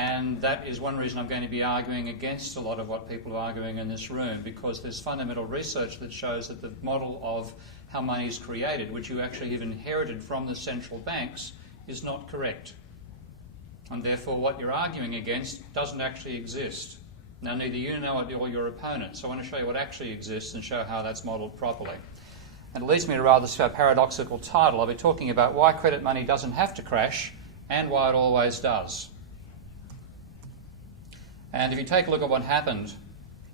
And that is one reason I'm going to be arguing against a lot of what people are arguing in this room, because there's fundamental research that shows that the model of how money is created, which you actually have inherited from the central banks, is not correct. And therefore what you're arguing against doesn't actually exist. Now neither you know it or your opponent, so I want to show you what actually exists and show how that's modelled properly. And it leads me to a rather paradoxical title. I'll be talking about why credit money doesn't have to crash and why it always does. And if you take a look at what happened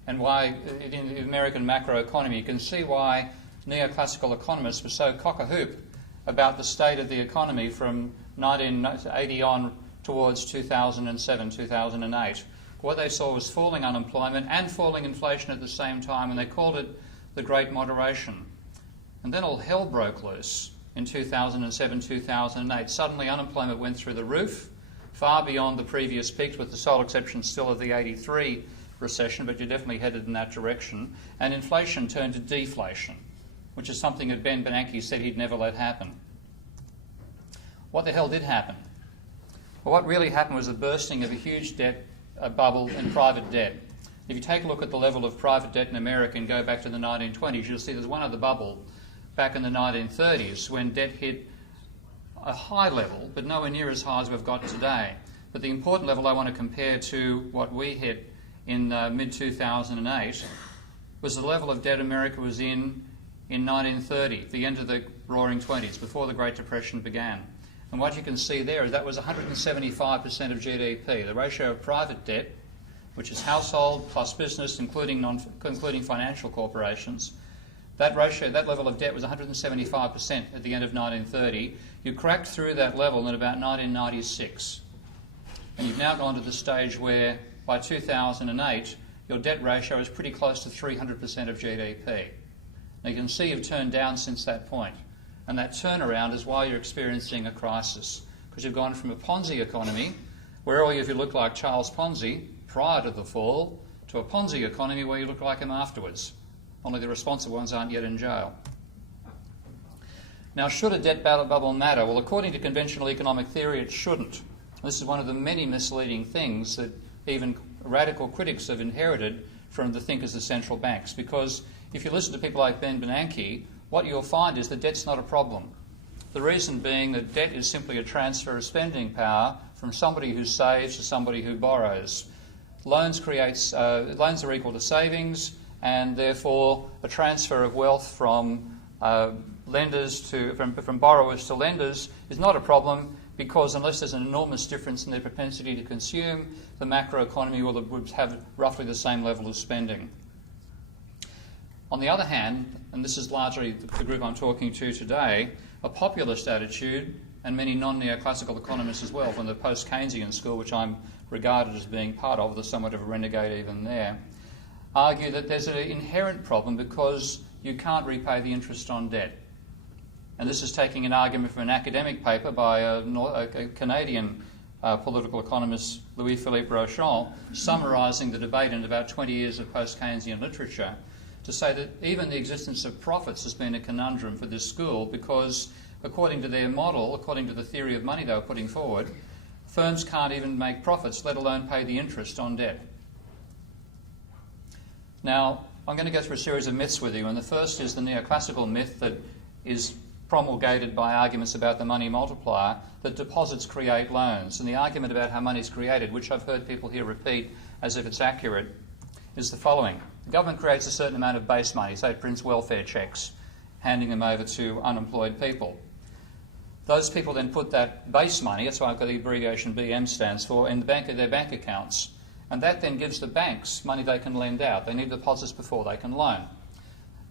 and why in the American macroeconomy, you can see why neoclassical economists were so cock-a-hoop about the state of the economy from 1980 on towards 2007, 2008. What they saw was falling unemployment and falling inflation at the same time, and they called it the Great Moderation. And then all hell broke loose in 2007, 2008. Suddenly unemployment went through the roof, far beyond the previous peaks, with the sole exception still of the 83 recession, but you're definitely headed in that direction. And inflation turned to deflation, which is something that Ben Bernanke said he'd never let happen. What the hell did happen? Well, what really happened was the bursting of a huge debt bubble in private debt. If you take a look at the level of private debt in America and go back to the 1920s, you'll see there's one other bubble back in the 1930s when debt hit a high level, but nowhere near as high as we've got today. But the important level I want to compare to what we hit in mid-2008 was the level of debt America was in 1930, the end of the Roaring Twenties, before the Great Depression began. And what you can see there is that was 175% of GDP. The ratio of private debt, which is household plus business, including financial corporations, that level of debt was 175% at the end of 1930. You cracked through that level in about 1996. And you've now gone to the stage where, by 2008, your debt ratio is pretty close to 300% of GDP. Now you can see you've turned down since that point. And that turnaround is why you're experiencing a crisis. Because you've gone from a Ponzi economy, where all of you look like Charles Ponzi prior to the fall, to a Ponzi economy where you look like him afterwards. Only the responsible ones aren't yet in jail. Now, should a debt bubble matter? Well, according to conventional economic theory, it shouldn't. This is one of the many misleading things that even radical critics have inherited from the thinkers of central banks. Because if you listen to people like Ben Bernanke, what you'll find is that debt's not a problem. The reason being that debt is simply a transfer of spending power from somebody who saves to somebody who borrows. Loans are equal to savings, and therefore a transfer of wealth from from borrowers to lenders is not a problem, because unless there's an enormous difference in their propensity to consume, the macroeconomy would have roughly the same level of spending. On the other hand, and this is largely the group I'm talking to today, a populist attitude, and many non-neoclassical economists as well from the post-Keynesian school, which I'm regarded as being part of, there's somewhat of a renegade even there, argue that there's an inherent problem because you can't repay the interest on debt. And this is taking an argument from an academic paper by a Canadian political economist, Louis-Philippe Rochon, summarising the debate in about 20 years of post-Keynesian literature, to say that even the existence of profits has been a conundrum for this school, because according to their model, according to the theory of money they were putting forward, firms can't even make profits, let alone pay the interest on debt. Now, I'm going to go through a series of myths with you, and the first is the neoclassical myth that is promulgated by arguments about the money multiplier, that deposits create loans. And the argument about how money is created, which I've heard people here repeat as if it's accurate, is the following. The government creates a certain amount of base money, say it prints welfare checks, handing them over to unemployed people. Those people then put that base money, that's why I've got the abbreviation BM stands for, in their bank accounts. And that then gives the banks money they can lend out. They need deposits before they can loan.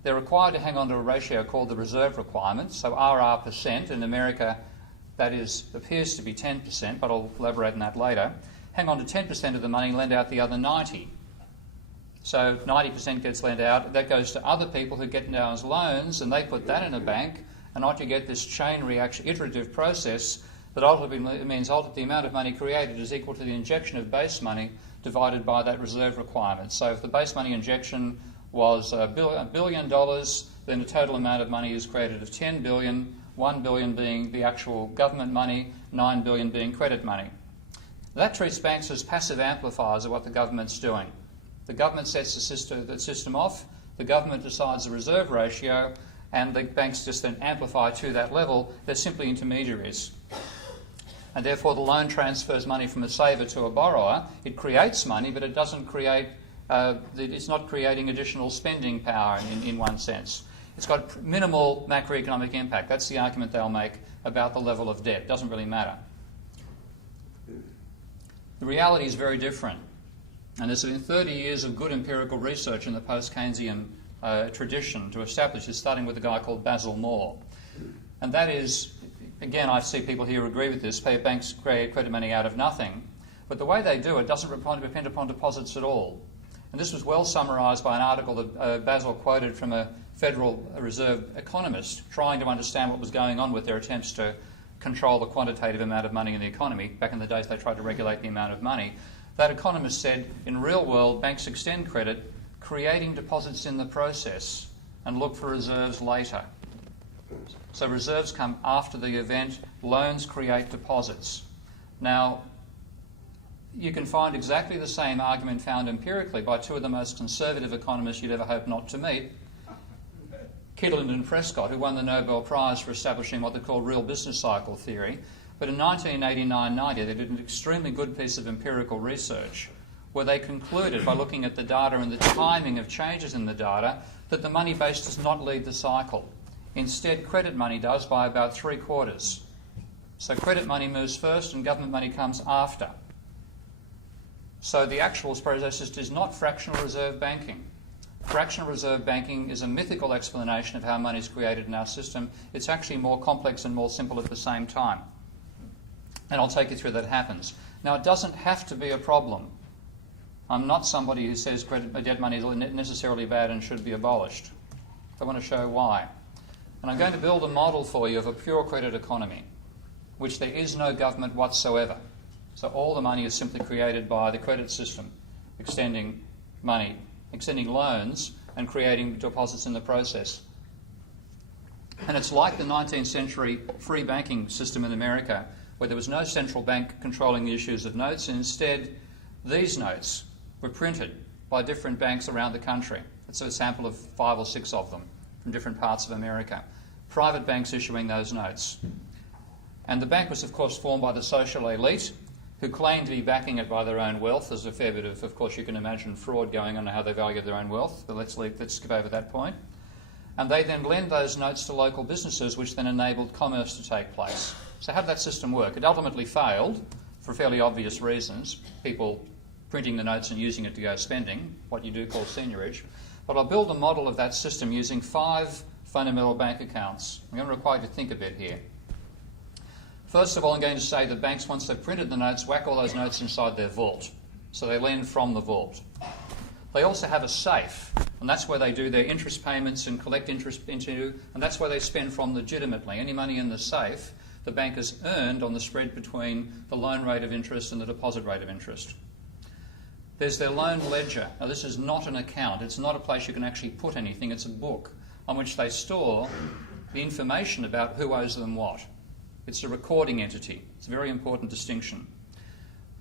They're required to hang on to a ratio called the reserve requirement, so RR%. In America, that appears to be 10%, but I'll elaborate on that later. Hang on to 10% of the money, lend out the other 90%. So 90% gets lent out. That goes to other people who get now as loans, and they put that in a bank, and what you get this chain reaction, iterative process that ultimately means the amount of money created is equal to the injection of base money divided by that reserve requirement. So if the base money injection was $1 billion, then the total amount of money is created of $10 billion, $1 billion being the actual government money, $9 billion being credit money. That treats banks as passive amplifiers of what the government's doing. The government sets the system off, the government decides the reserve ratio, and the banks just then amplify to that level. They're simply intermediaries. And therefore the loan transfers money from a saver to a borrower. It creates money, but it doesn't create, it's not creating additional spending power in one sense. It's got minimal macroeconomic impact. That's the argument they'll make about the level of debt. It doesn't really matter. The reality is very different. And there's been 30 years of good empirical research in the post-Keynesian tradition to establish this, starting with a guy called Basil Moore. And that is, again, I see people here who agree with this, pay banks create credit money out of nothing. But the way they do it doesn't depend upon deposits at all. And this was well summarised by an article that Basil quoted from a Federal Reserve economist trying to understand what was going on with their attempts to control the quantitative amount of money in the economy. Back in the days they tried to regulate the amount of money. That economist said, in real world, banks extend credit, creating deposits in the process, and look for reserves later. So reserves come after the event, loans create deposits. Now, you can find exactly the same argument found empirically by two of the most conservative economists you'd ever hope not to meet, Kittland and Prescott, who won the Nobel Prize for establishing what they call real business cycle theory. But in 1989-90, they did an extremely good piece of empirical research where they concluded, by looking at the data and the timing of changes in the data, that the money base does not lead the cycle. Instead, credit money does by about 3/4. So credit money moves first and government money comes after. So the actual process is not fractional reserve banking. Fractional reserve banking is a mythical explanation of how money is created in our system. It's actually more complex and more simple at the same time. And I'll take you through that happens. Now, it doesn't have to be a problem. I'm not somebody who says debt money is necessarily bad and should be abolished. I want to show why. And I'm going to build a model for you of a pure credit economy, which there is no government whatsoever. So all the money is simply created by the credit system, extending money, extending loans, and creating deposits in the process. And it's like the 19th century free banking system in America, where there was no central bank controlling the issues of notes, and instead these notes were printed by different banks around the country. It's a sample of 5 or 6 of them from different parts of America. Private banks issuing those notes. And the bank was, of course, formed by the social elite, who claimed to be backing it by their own wealth. There's a fair bit of course, you can imagine fraud going on how they value their own wealth, but let's skip over that point. And they then lend those notes to local businesses, which then enabled commerce to take place. So how did that system work? It ultimately failed for fairly obvious reasons, people printing the notes and using it to go spending, what you do call seigniorage. But I'll build a model of that system using 5 fundamental bank accounts. I'm going to require you to think a bit here. First of all, I'm going to say that banks, once they've printed the notes, whack all those notes inside their vault. So they lend from the vault. They also have a safe, and that's where they do their interest payments and collect interest into, and that's where they spend from legitimately. Any money in the safe, the bank has earned on the spread between the loan rate of interest and the deposit rate of interest. There's their loan ledger. Now, this is not an account. It's not a place you can actually put anything. It's a book on which they store the information about who owes them what. It's a recording entity. It's a very important distinction.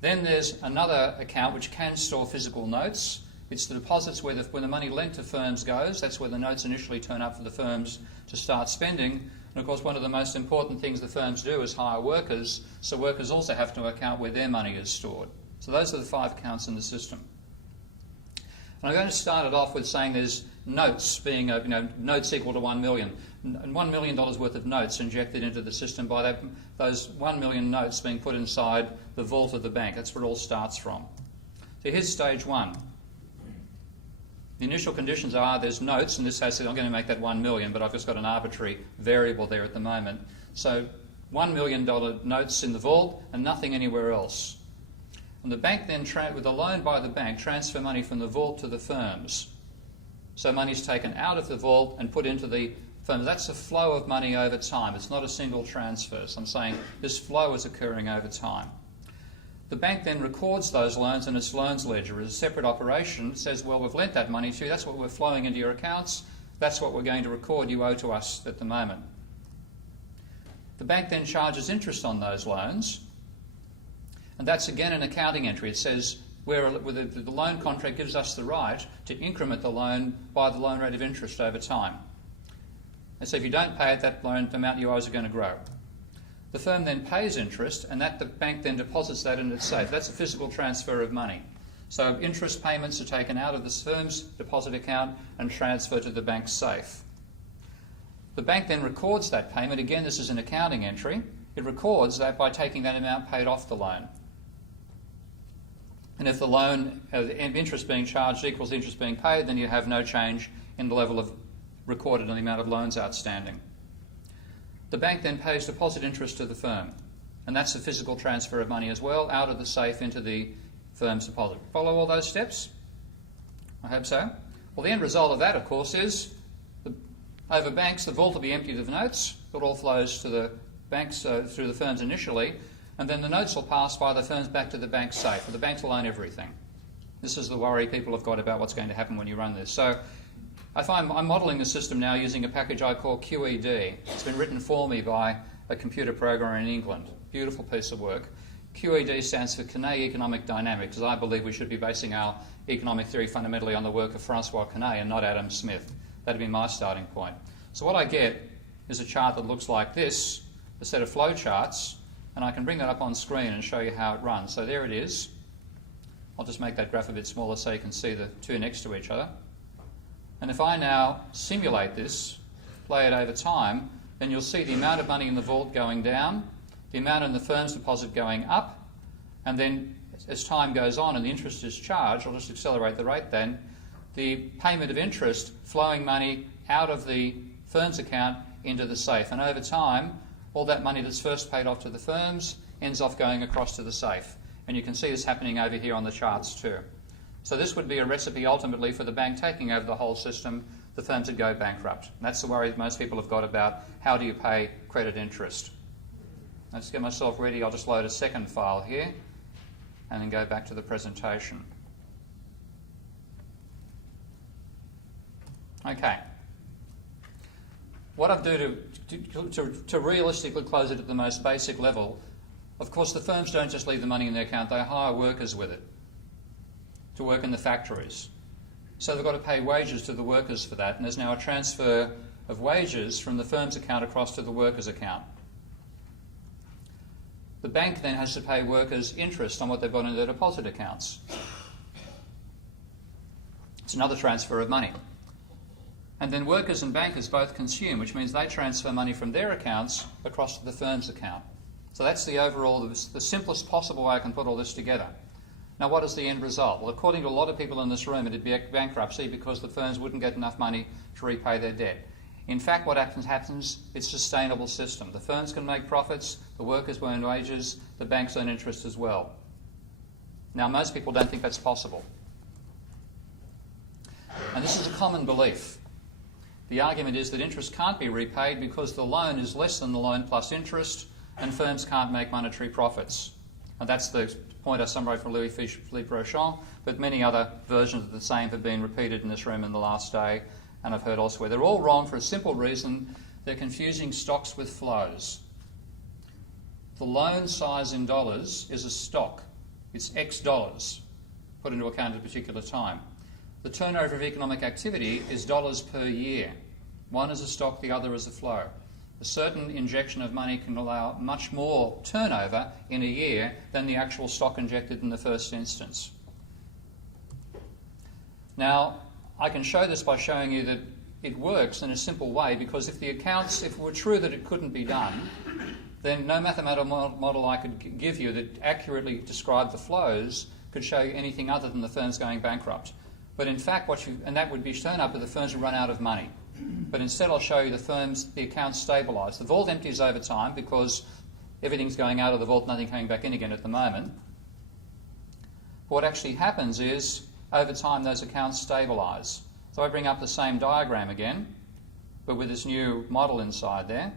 Then there's another account which can store physical notes. It's the deposits where the money lent to firms goes. That's where the notes initially turn up for the firms to start spending. And of course, one of the most important things the firms do is hire workers, so workers also have to account where their money is stored. So those are the 5 accounts in the system. And I'm going to start it off with saying there's notes being, notes equal to 1 million. And $1 million worth of notes injected into the system by those 1 million notes being put inside the vault of the bank. That's where it all starts from. So here's stage 1. The initial conditions are there's notes, and this has I'm going to make that 1 million, but I've just got an arbitrary variable there at the moment. So $1 million notes in the vault and nothing anywhere else. And the bank then, with a loan by the bank, transfer money from the vault to the firms. So money's taken out of the vault and put into the firms. That's a flow of money over time. It's not a single transfer. So I'm saying this flow is occurring over time. The bank then records those loans in its loans ledger as a separate operation. It says, well, we've lent that money to you. That's what we're flowing into your accounts. That's what we're going to record you owe to us at the moment. The bank then charges interest on those loans. And that's again an accounting entry. It says where the loan contract gives us the right to increment the loan by the loan rate of interest over time. And so if you don't pay it, that loan amount you owe is going to grow. The firm then pays interest, and that the bank then deposits that in its safe. That's a physical transfer of money. So interest payments are taken out of the firm's deposit account and transferred to the bank's safe. The bank then records that payment. Again, this is an accounting entry. It records that by taking that amount paid off the loan. And if the loan, the interest being charged equals interest being paid, then you have no change in the level of recorded on the amount of loans outstanding. The bank then pays deposit interest to the firm, and that's a physical transfer of money as well, out of the safe into the firm's deposit. Follow all those steps? I hope so. Well, the end result of that, of course, is over banks, the vault will be emptied of notes. It all flows to the banks through the firms initially, and then the notes will pass by the firms back to the bank's safe, and the banks will own everything. This is the worry people have got about what's going to happen when you run this. So I'm modelling the system now using a package I call QED. It's been written for me by a computer programmer in England. Beautiful piece of work. QED stands for Quinet Economic Dynamics, because I believe we should be basing our economic theory fundamentally on the work of Francois Quinet and not Adam Smith. That'd be my starting point. So what I get is a chart that looks like this, a set of flow charts, and I can bring that up on screen and show you how it runs. So there it is. I'll just make that graph a bit smaller so you can see the two next to each other. And if I now simulate this, play it over time, then you'll see the amount of money in the vault going down, the amount in the firm's deposit going up, and then as time goes on and the interest is charged, I'll just accelerate the rate then, the payment of interest flowing money out of the firm's account into the safe. And over time, all that money that's first paid off to the firms ends off going across to the safe. And you can see this happening over here on the charts too. So this would be a recipe ultimately for the bank taking over the whole system, the firms would go bankrupt. And that's the worry that most people have got about how do you pay credit interest. Let's get myself ready. I'll just load a second file here and then go back to the presentation. Okay. What I do to realistically close it at the most basic level, of course the firms don't just leave the money in their account, they hire workers with it to work in the factories. So they've got to pay wages to the workers for that, and there's now a transfer of wages from the firm's account across to the workers' account. The bank then has to pay workers interest on what they've got in their deposit accounts. It's another transfer of money. And then workers and bankers both consume, which means they transfer money from their accounts across to the firm's account. So that's the overall, the simplest possible way I can put all this together. Now, what is the end result? Well, according to a lot of people in this room, it'd be bankruptcy because the firms wouldn't get enough money to repay their debt. In fact, what happens, it's a sustainable system. The firms can make profits, the workers earn wages, the banks earn interest as well. Now, most people don't think that's possible. And this is a common belief. The argument is that interest can't be repaid because the loan is less than the loan plus interest, and firms can't make monetary profits. And that's the point I summarised from Louis-Philippe Rochon, but many other versions of the same have been repeated in this room in the last day, and I've heard elsewhere. They're all wrong for a simple reason. They're confusing stocks with flows. The loan size in dollars is a stock. It's X dollars put into account at a particular time. The turnover of economic activity is dollars per year. One is a stock, the other is a flow. A certain injection of money can allow much more turnover in a year than the actual stock injected in the first instance. Now, I can show this by showing you that it works in a simple way, because if it were true that it couldn't be done, then no mathematical model I could give you that accurately described the flows could show you anything other than the firms going bankrupt. But in fact, and that would be shown up if the firms would run out of money. But instead I'll show you the accounts stabilise. The vault empties over time because everything's going out of the vault, nothing coming back in again at the moment. What actually happens is, over time, those accounts stabilise. So I bring up the same diagram again, but with this new model inside there.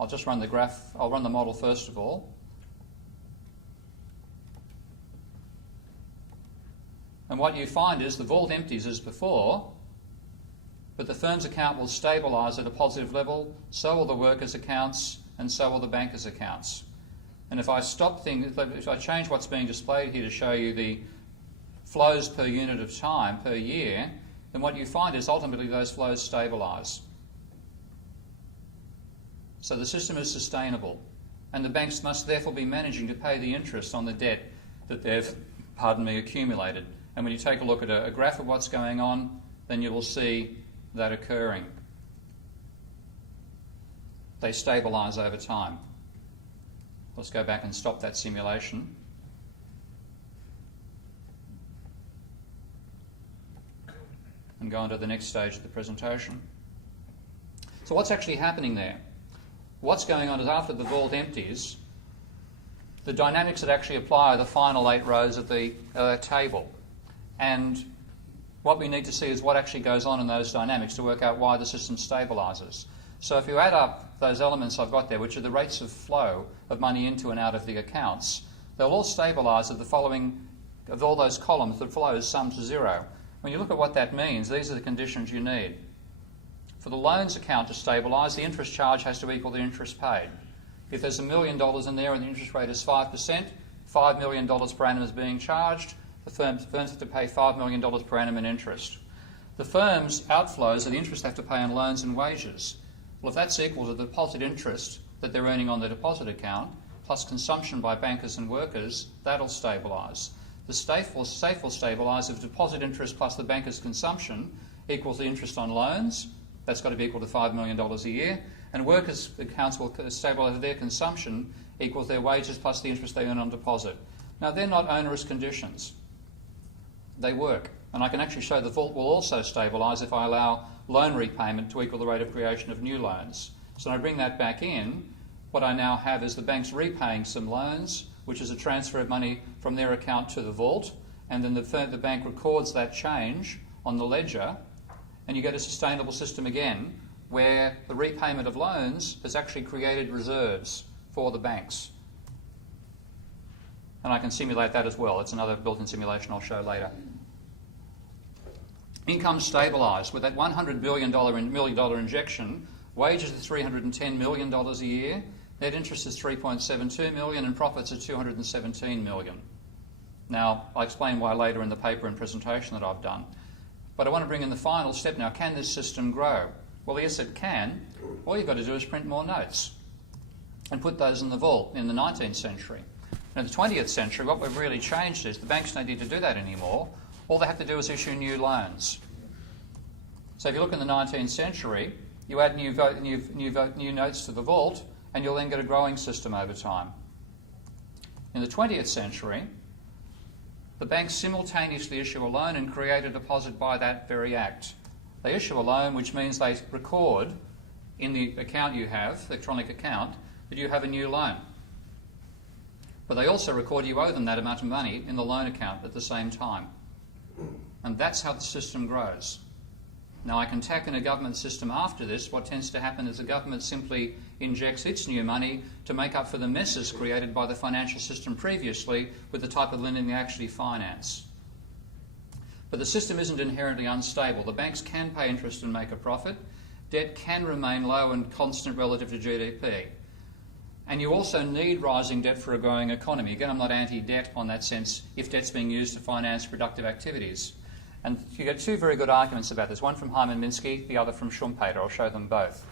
I'll just run the graph. I'll run the model first of all. And what you find is the vault empties as before, but the firm's account will stabilise at a positive level, so will the workers' accounts, and so will the bankers' accounts. And if I stop things, if I change what's being displayed here to show you the flows per unit of time per year, then what you find is ultimately those flows stabilise. So the system is sustainable, and the banks must therefore be managing to pay the interest on the debt that they've, accumulated. And when you take a look at a graph of what's going on, then you will see that occurring. They stabilise over time. Let's go back and stop that simulation. And go on to the next stage of the presentation. So what's actually happening there? What's going on is after the vault empties, the dynamics that actually apply are the final 8 rows of the table. And what we need to see is what actually goes on in those dynamics to work out why the system stabilises. So if you add up those elements I've got there, which are the rates of flow of money into and out of the accounts, they'll all stabilise at the following, of all those columns, the flows sum to 0. When you look at what that means, these are the conditions you need. For the loans account to stabilise, the interest charge has to equal the interest paid. If there's $1 million in there and the interest rate is 5%, $5 million per annum is being charged, the firms have to pay $5 million per annum in interest. The firm's outflows are the interest they have to pay on loans and wages. Well, if that's equal to the deposit interest that they're earning on the deposit account, plus consumption by bankers and workers, that'll stabilise. The safe will stabilise if deposit interest plus the banker's consumption equals the interest on loans. That's got to be equal to $5 million a year. And workers' accounts will stabilise if their consumption equals their wages plus the interest they earn on deposit. Now, they're not onerous conditions. They work. And I can actually show the vault will also stabilise if I allow loan repayment to equal the rate of creation of new loans. So when I bring that back in, what I now have is the banks repaying some loans, which is a transfer of money from their account to the vault, and then the bank records that change on the ledger, and you get a sustainable system again where the repayment of loans has actually created reserves for the banks. And I can simulate that as well. It's another built-in simulation I'll show later. Income stabilised. With that $100 million injection, wages are $310 million a year, net interest is $3.72 million, and profits are $217 million. Now, I'll explain why later in the paper and presentation that I've done. But I want to bring in the final step now. Can this system grow? Well, yes, it can. All you've got to do is print more notes and put those in the vault in the 19th century. In the 20th century, what we've really changed is the banks don't need to do that anymore. All they have to do is issue new loans. So if you look in the 19th century, you add new notes to the vault, and you'll then get a growing system over time. In the 20th century, the banks simultaneously issue a loan and create a deposit by that very act. They issue a loan, which means they record in the account you have, electronic account, that you have a new loan. But they also record you owe them that amount of money in the loan account at the same time. And that's how the system grows. Now, I can tack in a government system after this. What tends to happen is the government simply injects its new money to make up for the messes created by the financial system previously with the type of lending they actually finance. But the system isn't inherently unstable. The banks can pay interest and make a profit. Debt can remain low and constant relative to GDP. And you also need rising debt for a growing economy. Again, I'm not anti-debt on that sense if debt's being used to finance productive activities. And you get two very good arguments about this, one from Hyman Minsky, the other from Schumpeter. I'll show them both.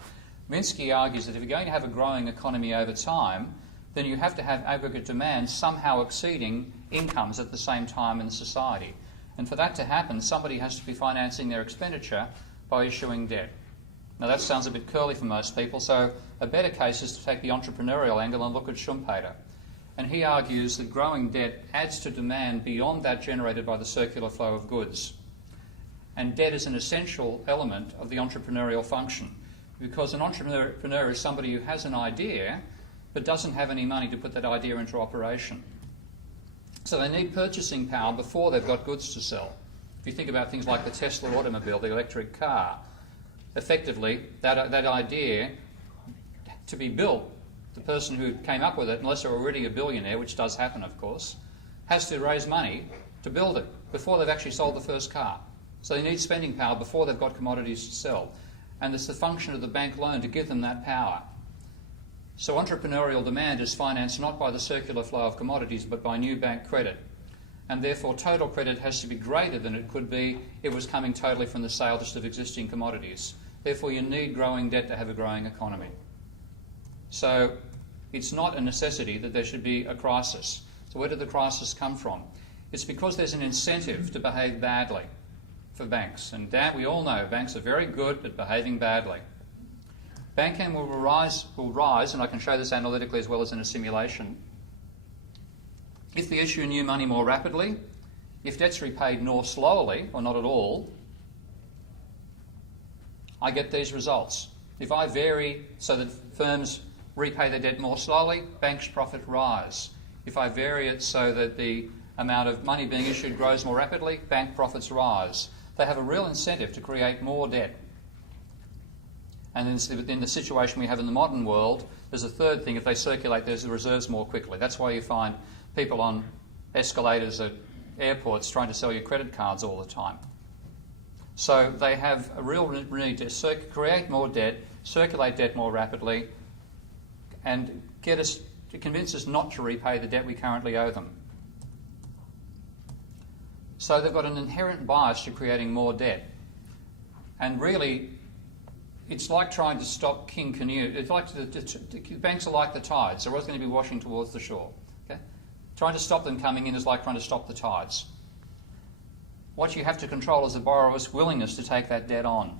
Minsky argues that if you're going to have a growing economy over time, then you have to have aggregate demand somehow exceeding incomes at the same time in society. And for that to happen, somebody has to be financing their expenditure by issuing debt. Now that sounds a bit curly for most people, so a better case is to take the entrepreneurial angle and look at Schumpeter. And he argues that growing debt adds to demand beyond that generated by the circular flow of goods. And debt is an essential element of the entrepreneurial function, because an entrepreneur is somebody who has an idea but doesn't have any money to put that idea into operation. So they need purchasing power before they've got goods to sell. If you think about things like the Tesla automobile, the electric car, effectively that idea to be built, the person who came up with it, unless they're already a billionaire, which does happen of course, has to raise money to build it before they've actually sold the first car. So they need spending power before they've got commodities to sell. And it's the function of the bank loan to give them that power. So entrepreneurial demand is financed not by the circular flow of commodities but by new bank credit. And therefore total credit has to be greater than it could be if it was coming totally from the sale just of existing commodities. Therefore you need growing debt to have a growing economy. So it's not a necessity that there should be a crisis. So where did the crisis come from? It's because there's an incentive to behave badly for banks. And we all know banks are very good at behaving badly. Banking will rise, and I can show this analytically as well as in a simulation, if they issue new money more rapidly, if debt's repaid more slowly, or not at all, I get these results. If I vary so that firms repay their debt more slowly, banks' profit rise. If I vary it so that the amount of money being issued grows more rapidly, bank profits rise. They have a real incentive to create more debt. And in the situation we have in the modern world, there's a third thing: if they circulate the reserves more quickly. That's why you find people on escalators at airports trying to sell you credit cards all the time. So they have a real need to create more debt, circulate debt more rapidly, and convince us not to repay the debt we currently owe them. So they've got an inherent bias to creating more debt. And really, it's like trying to stop King Canute. It's like banks are like the tides. They're always going to be washing towards the shore. Okay? Trying to stop them coming in is like trying to stop the tides. What you have to control is the borrower's willingness to take that debt on.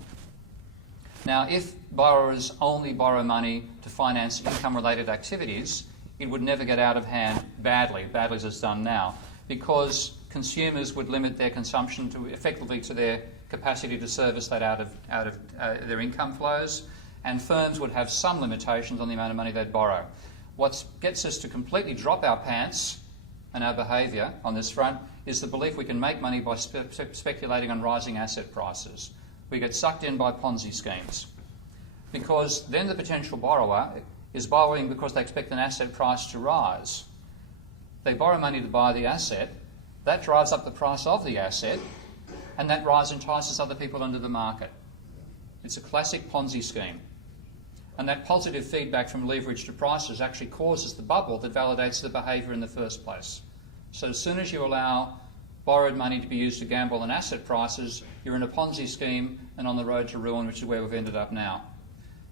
Now, if borrowers only borrow money to finance income-related activities, it would never get out of hand badly as it's done now, because consumers would limit their consumption effectively to their capacity to service that out of their income flows, and firms would have some limitations on the amount of money they'd borrow. What gets us to completely drop our pants and our behaviour on this front is the belief we can make money by speculating on rising asset prices. We get sucked in by Ponzi schemes, because then the potential borrower is borrowing because they expect an asset price to rise. They borrow money to buy the asset, that drives up the price of the asset, and that rise entices other people into the market. It's a classic Ponzi scheme. And that positive feedback from leverage to prices actually causes the bubble that validates the behaviour in the first place. So as soon as you allow borrowed money to be used to gamble on asset prices, you're in a Ponzi scheme and on the road to ruin, which is where we've ended up now.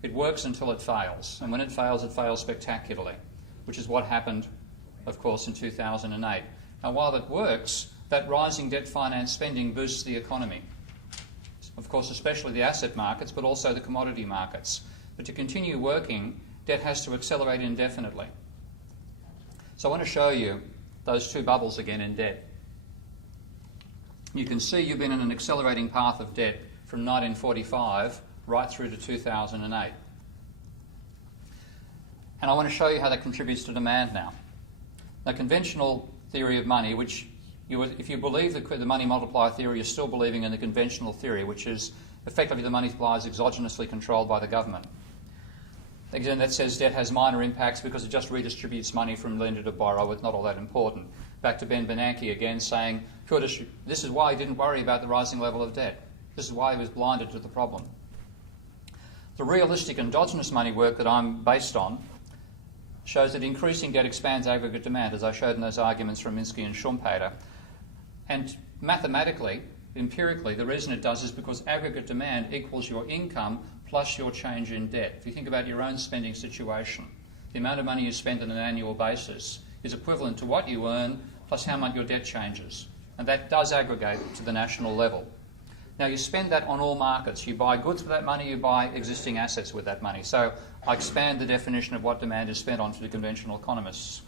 It works until it fails, and when it fails spectacularly, which is what happened, of course, in 2008. Now, while it works, that rising debt finance spending boosts the economy. Of course, especially the asset markets, but also the commodity markets. But to continue working, debt has to accelerate indefinitely. So I want to show you those two bubbles again in debt. You can see you've been in an accelerating path of debt from 1945 right through to 2008. And I want to show you how that contributes to demand now. The conventional theory of money, which if you believe the money multiplier theory, you're still believing in the conventional theory, which is effectively the money supply is exogenously controlled by the government. Again, that says debt has minor impacts because it just redistributes money from lender to borrower. It's not all that important. Back to Ben Bernanke again saying, this is why he didn't worry about the rising level of debt. This is why he was blinded to the problem. The realistic endogenous money work that I'm based on shows that increasing debt expands aggregate demand, as I showed in those arguments from Minsky and Schumpeter. And mathematically, empirically, the reason it does is because aggregate demand equals your income plus your change in debt. If you think about your own spending situation, the amount of money you spend on an annual basis is equivalent to what you earn plus how much your debt changes. And that does aggregate to the national level. Now, you spend that on all markets. You buy goods with that money, you buy existing assets with that money. So I expand the definition of what demand is spent on for the conventional economists.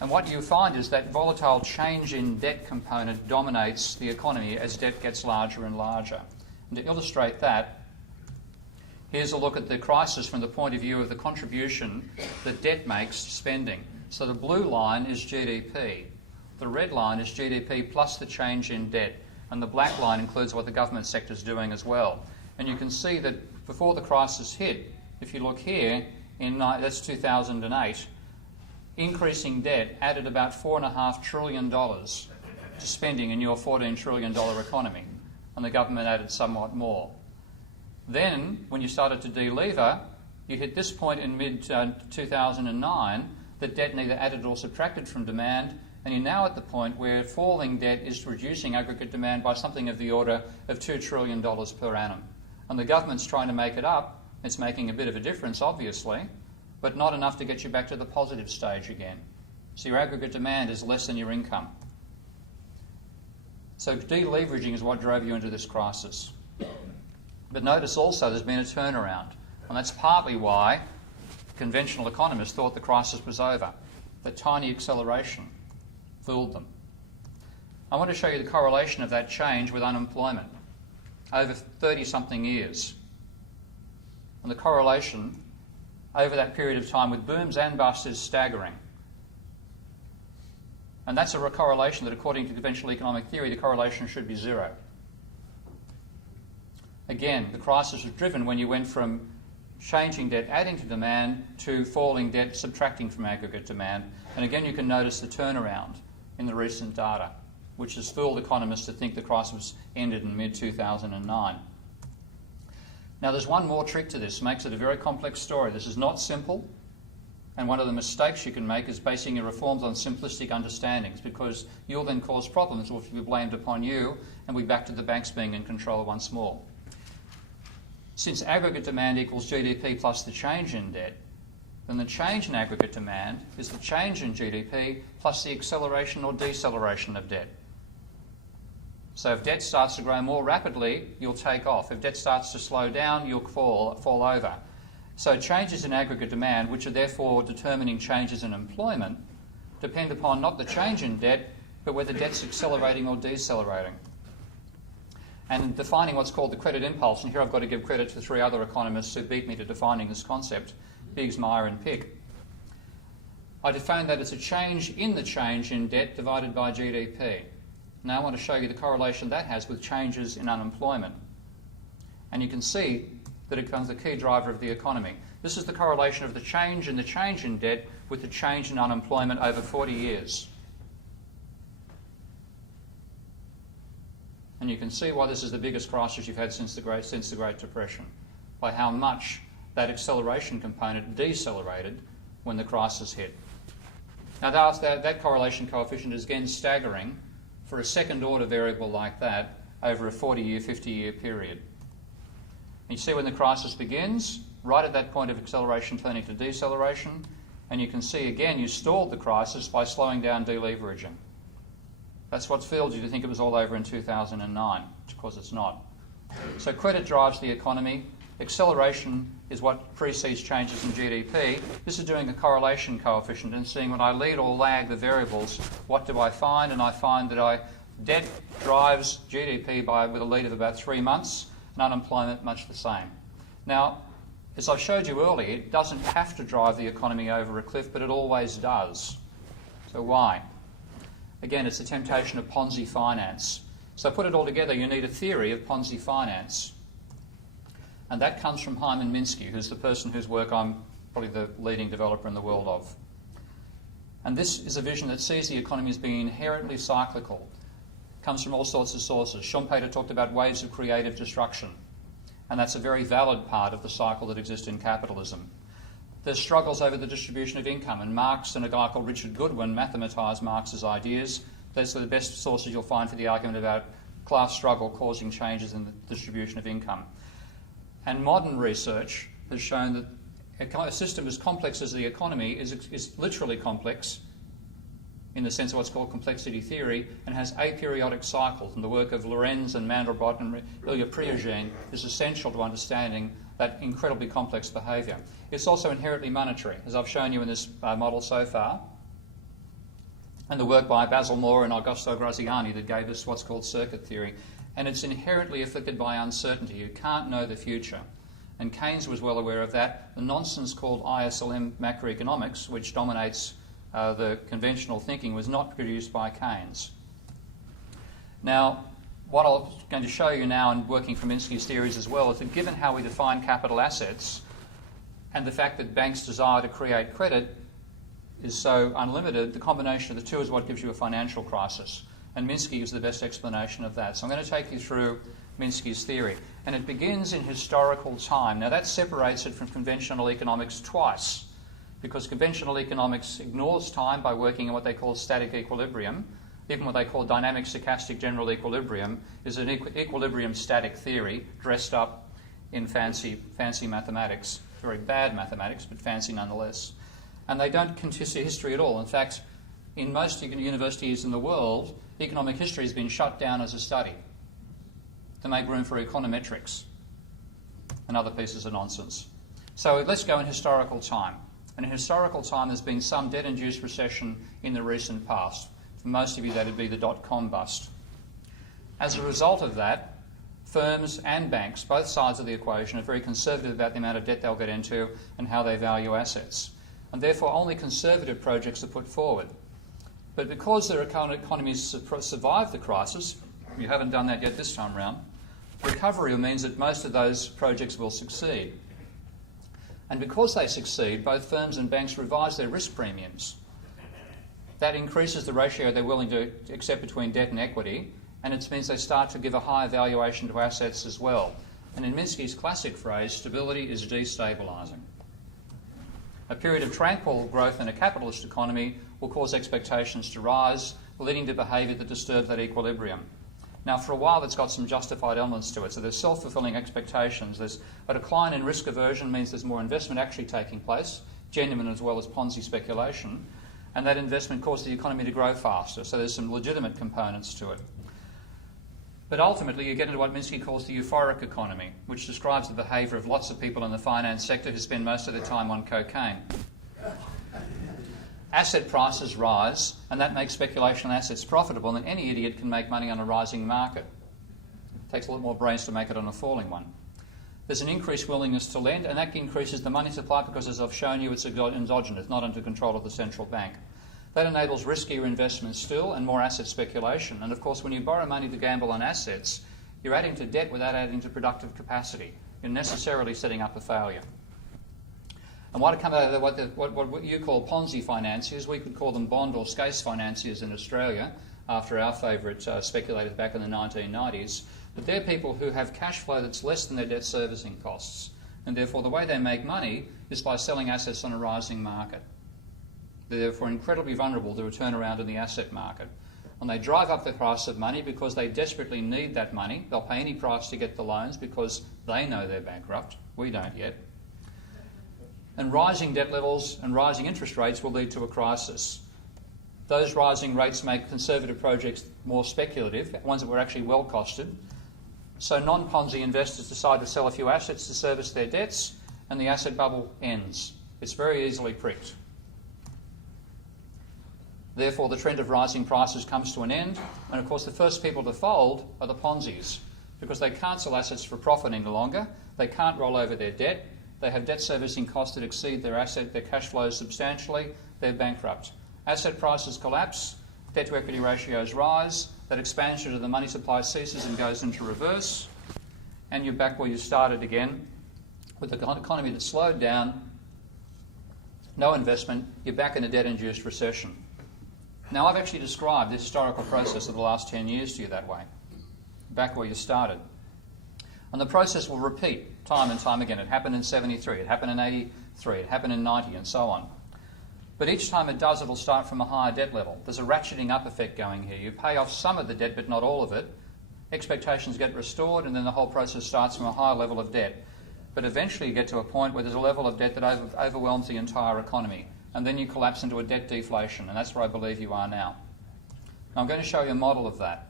And what you find is that volatile change in debt component dominates the economy as debt gets larger and larger. And to illustrate that, here's a look at the crisis from the point of view of the contribution that debt makes to spending. So the blue line is GDP. The red line is GDP plus the change in debt. And the black line includes what the government sector is doing as well. And you can see that before the crisis hit, if you look here, that's 2008, increasing debt added about $4.5 trillion to spending in your $14 trillion economy, and the government added somewhat more. Then, when you started to delever, you hit this point in mid-2009 that debt neither added or subtracted from demand, and you're now at the point where falling debt is reducing aggregate demand by something of the order of $2 trillion per annum. And the government's trying to make it up. It's making a bit of a difference, obviously, but not enough to get you back to the positive stage again. So your aggregate demand is less than your income. So deleveraging is what drove you into this crisis. But notice also there's been a turnaround, and that's partly why conventional economists thought the crisis was over. The tiny acceleration fooled them. I want to show you the correlation of that change with unemployment over 30-something years. And the correlation over that period of time with booms and busts is staggering. And that's a correlation that, according to conventional economic theory, the correlation should be zero. Again, the crisis was driven when you went from changing debt adding to demand to falling debt subtracting from aggregate demand. And again, you can notice the turnaround in the recent data, which has fooled economists to think the crisis ended in mid-2009. Now, there's one more trick to this, makes it a very complex story. This is not simple, and one of the mistakes you can make is basing your reforms on simplistic understandings, because you'll then cause problems which will be blamed upon you, and we're back to the banks being in control once more. Since aggregate demand equals GDP plus the change in debt, then the change in aggregate demand is the change in GDP plus the acceleration or deceleration of debt. So if debt starts to grow more rapidly, you'll take off. If debt starts to slow down, you'll fall over. So changes in aggregate demand, which are therefore determining changes in employment, depend upon not the change in debt, but whether debt's accelerating or decelerating. And defining what's called the credit impulse, and here I've got to give credit to 3 other economists who beat me to defining this concept, Biggs, Meyer and Pick. I define that as a change in debt divided by GDP. Now I want to show you the correlation that has with changes in unemployment. And you can see that it becomes the key driver of the economy. This is the correlation of the change in debt with the change in unemployment over 40 years. And you can see why this is the biggest crisis you've had since the Great Depression, by how much that acceleration component decelerated when the crisis hit. Now that correlation coefficient is again staggering for a second-order variable like that over a 40-year, 50-year period. And you see when the crisis begins, right at that point of acceleration turning to deceleration, and you can see again you stalled the crisis by slowing down deleveraging. That's what fueled you to think it was all over in 2009, which of course it's not. So credit drives the economy. Acceleration is what precedes changes in GDP. This is doing a correlation coefficient and seeing when I lead or lag the variables, what do I find? And I find that debt drives GDP with a lead of about 3 months, and unemployment much the same. Now, as I showed you earlier, it doesn't have to drive the economy over a cliff, but it always does. So why? Again, it's the temptation of Ponzi finance. So put it all together, you need a theory of Ponzi finance. And that comes from Hyman Minsky, who's the person whose work I'm probably the leading developer in the world of. And this is a vision that sees the economy as being inherently cyclical. It comes from all sorts of sources. Schumpeter talked about waves of creative destruction, and that's a very valid part of the cycle that exists in capitalism. There's struggles over the distribution of income, and Marx and a guy called Richard Goodwin mathematised Marx's ideas. Those are the best sources you'll find for the argument about class struggle causing changes in the distribution of income. And modern research has shown that a system as complex as the economy is literally complex in the sense of what's called complexity theory, and has aperiodic cycles. And the work of Lorenz and Mandelbrot and Ilya Prigogine is essential to understanding that incredibly complex behaviour. It's also inherently monetary, as I've shown you in this model so far, and the work by Basil Moore and Augusto Graziani that gave us what's called circuit theory. And it's inherently afflicted by uncertainty. You can't know the future. And Keynes was well aware of that. The nonsense called ISLM macroeconomics, which dominates the conventional thinking, was not produced by Keynes. Now, what I'm going to show you now, and working from Minsky's theories as well, is that given how we define capital assets and the fact that banks' desire to create credit is so unlimited, the combination of the two is what gives you a financial crisis. And Minsky is the best explanation of that. So I'm going to take you through Minsky's theory. And it begins in historical time. Now that separates it from conventional economics twice, because conventional economics ignores time by working in what they call static equilibrium. Even what they call dynamic stochastic general equilibrium is an equilibrium static theory dressed up in fancy mathematics. Very bad mathematics, but fancy nonetheless. And they don't consider history at all. In fact, in most universities in the world, economic history has been shut down as a study to make room for econometrics and other pieces of nonsense. So let's go in historical time. And in historical time, there's been some debt-induced recession in the recent past. For most of you, that would be the dot-com bust. As a result of that, firms and banks, both sides of the equation, are very conservative about the amount of debt they'll get into and how they value assets. And therefore, only conservative projects are put forward. But because their economies survived the crisis, you haven't done that yet this time round, recovery means that most of those projects will succeed. And because they succeed, both firms and banks revise their risk premiums. That increases the ratio they're willing to accept between debt and equity, and it means they start to give a higher valuation to assets as well. And in Minsky's classic phrase, stability is destabilizing. A period of tranquil growth in a capitalist economy will cause expectations to rise, leading to behaviour that disturbs that equilibrium. Now, for a while, it's got some justified elements to it. So there's self-fulfilling expectations. There's a decline in risk aversion means there's more investment actually taking place, genuine as well as Ponzi speculation, and that investment causes the economy to grow faster. So there's some legitimate components to it. But ultimately, you get into what Minsky calls the euphoric economy, which describes the behaviour of lots of people in the finance sector who spend most of their time on cocaine. Asset prices rise, and that makes speculation on assets profitable, and any idiot can make money on a rising market. It takes a lot more brains to make it on a falling one. There's an increased willingness to lend, and that increases the money supply because, as I've shown you, it's endogenous, not under control of the central bank. That enables riskier investment still and more asset speculation. And of course, when you borrow money to gamble on assets, you're adding to debt without adding to productive capacity. You're necessarily setting up a failure. And what come out of what you call Ponzi financiers, we could call them bond or SCACE financiers in Australia, after our favourite speculators back in the 1990s. But they're people who have cash flow that's less than their debt servicing costs. And therefore, the way they make money is by selling assets on a rising market. They're therefore incredibly vulnerable to a turnaround in the asset market. And they drive up the price of money because they desperately need that money. They'll pay any price to get the loans because they know they're bankrupt. We don't yet. And rising debt levels and rising interest rates will lead to a crisis. Those rising rates make conservative projects more speculative, ones that were actually well costed. So non-Ponzi investors decide to sell a few assets to service their debts, and the asset bubble ends. It's very easily pricked. Therefore, the trend of rising prices comes to an end, and of course the first people to fold are the Ponzis, because they can't sell assets for profit any longer, they can't roll over their debt, they have debt servicing costs that exceed their cash flows substantially, they're bankrupt. Asset prices collapse, debt to equity ratios rise, that expansion of the money supply ceases and goes into reverse, and you're back where you started again with an economy that slowed down, no investment, you're back in a debt-induced recession. Now, I've actually described this historical process of the last 10 years to you that way, back where you started. And the process will repeat time and time again. It happened in 73, it happened in 83, it happened in 90, and so on. But each time it does, it'll start from a higher debt level. There's a ratcheting up effect going here. You pay off some of the debt, but not all of it. Expectations get restored, and then the whole process starts from a higher level of debt. But eventually you get to a point where there's a level of debt that overwhelms the entire economy. And then you collapse into a debt deflation, and that's where I believe you are now. Now I'm going to show you a model of that.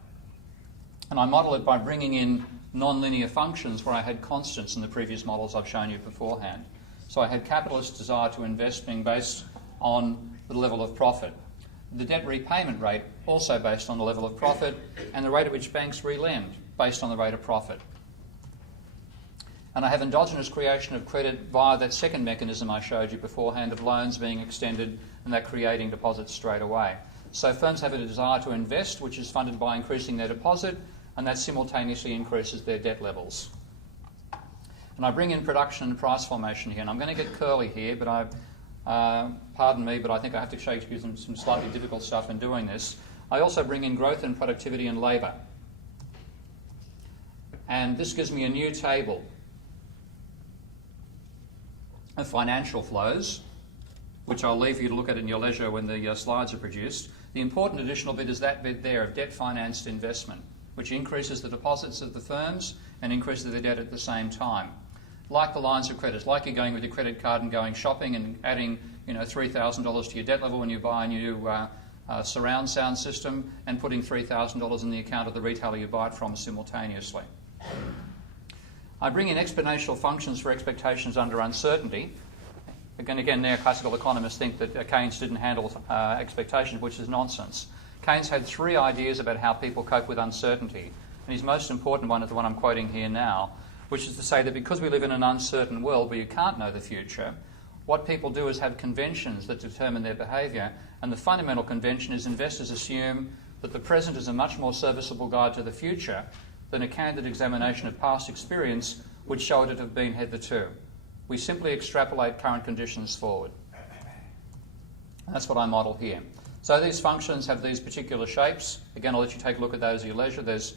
And I model it by bringing in non-linear functions where I had constants in the previous models I've shown you beforehand. So I had capitalist desire to invest being based on the level of profit. The debt repayment rate also based on the level of profit, and the rate at which banks relend based on the rate of profit. And I have endogenous creation of credit via that second mechanism I showed you beforehand of loans being extended and that creating deposits straight away. So firms have a desire to invest, which is funded by increasing their deposit, and that simultaneously increases their debt levels. And I bring in production and price formation here, and I'm going to get curly here, but pardon me, but I think I have to show you some slightly difficult stuff in doing this. I also bring in growth and productivity and labour. And this gives me a new table of financial flows, which I'll leave you to look at in your leisure when the slides are produced. The important additional bit is that bit there of debt-financed investment, which increases the deposits of the firms and increases the debt at the same time. Like the lines of credit, like you're going with your credit card and going shopping and adding $3,000 to your debt level when you buy a new surround sound system and putting $3,000 in the account of the retailer you buy it from simultaneously. I bring in exponential functions for expectations under uncertainty. Again, neoclassical economists think that Keynes didn't handle expectations, which is nonsense. Keynes had 3 ideas about how people cope with uncertainty, and his most important one is the one I'm quoting here now, which is to say that because we live in an uncertain world where you can't know the future, what people do is have conventions that determine their behaviour, and the fundamental convention is investors assume that the present is a much more serviceable guide to the future than a candid examination of past experience would show it to have been hitherto. We simply extrapolate current conditions forward. And that's what I model here. So these functions have these particular shapes. Again, I'll let you take a look at those at your leisure. There's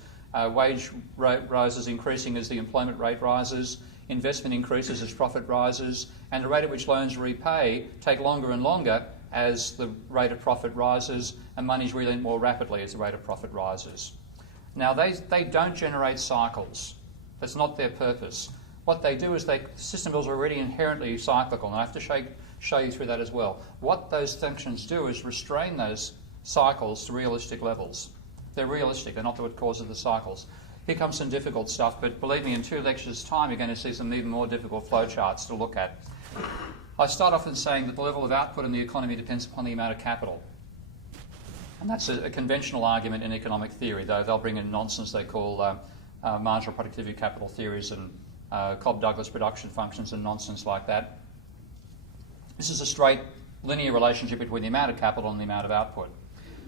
wage rate rises increasing as the employment rate rises, investment increases as profit rises, and the rate at which loans repay take longer and longer as the rate of profit rises, and money's relent more rapidly as the rate of profit rises. Now, they don't generate cycles. That's not their purpose. What they do is the system is already inherently cyclical, and I have to show you through that as well. What those functions do is restrain those cycles to realistic levels. They're realistic, they're not what causes the cycles. Here comes some difficult stuff, but believe me, in 2 lectures' time you're going to see some even more difficult flowcharts to look at. I start off in saying that the level of output in the economy depends upon the amount of capital. And that's a conventional argument in economic theory, though they'll bring in nonsense they call marginal productivity capital theories and Cobb-Douglas production functions and nonsense like that. This is a straight linear relationship between the amount of capital and the amount of output.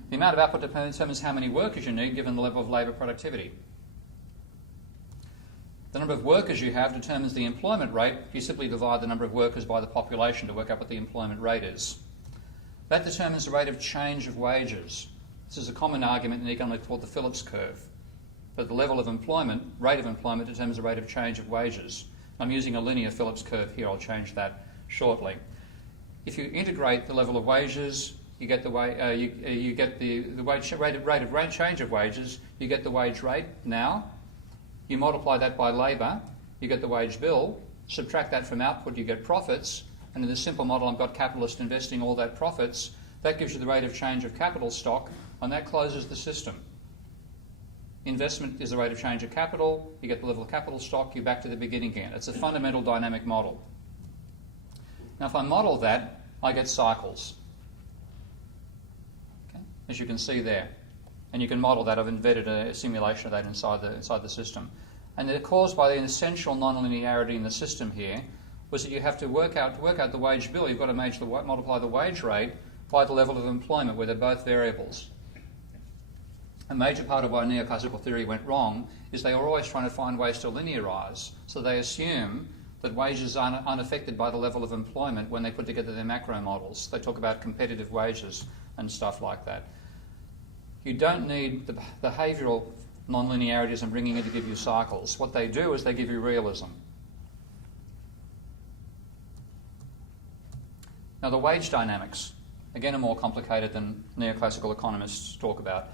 The amount of output determines how many workers you need given the level of labour productivity. The number of workers you have determines the employment rate. You simply divide the number of workers by the population to work out what the employment rate is. That determines the rate of change of wages. This is a common argument in economics called the Phillips curve. That the level of employment, rate of employment, determines the rate of change of wages. I'm using a linear Phillips curve here. I'll change that shortly. If you integrate the level of wages, you get the rate of change of wages. You get the wage rate now. You multiply that by labour. You get the wage bill. Subtract that from output. You get profits. And in this simple model, I've got capitalists investing all that profits. That gives you the rate of change of capital stock, and that closes the system. Investment is the rate of change of capital. You get the level of capital stock. You're back to the beginning again. It's a fundamental dynamic model. Now, if I model that, I get cycles, okay, as you can see there. And you can model that. I've embedded a simulation of that inside the system. And they're caused by the essential nonlinearity in the system here, was that you have to work out the wage bill. You've got to multiply the wage rate by the level of employment, where they're both variables. A major part of why neoclassical theory went wrong is they were always trying to find ways to linearise. So they assume that wages are unaffected by the level of employment when they put together their macro models. They talk about competitive wages and stuff like that. You don't need the behavioural nonlinearities and bringing in to give you cycles. What they do is they give you realism. Now, the wage dynamics, again, are more complicated than neoclassical economists talk about.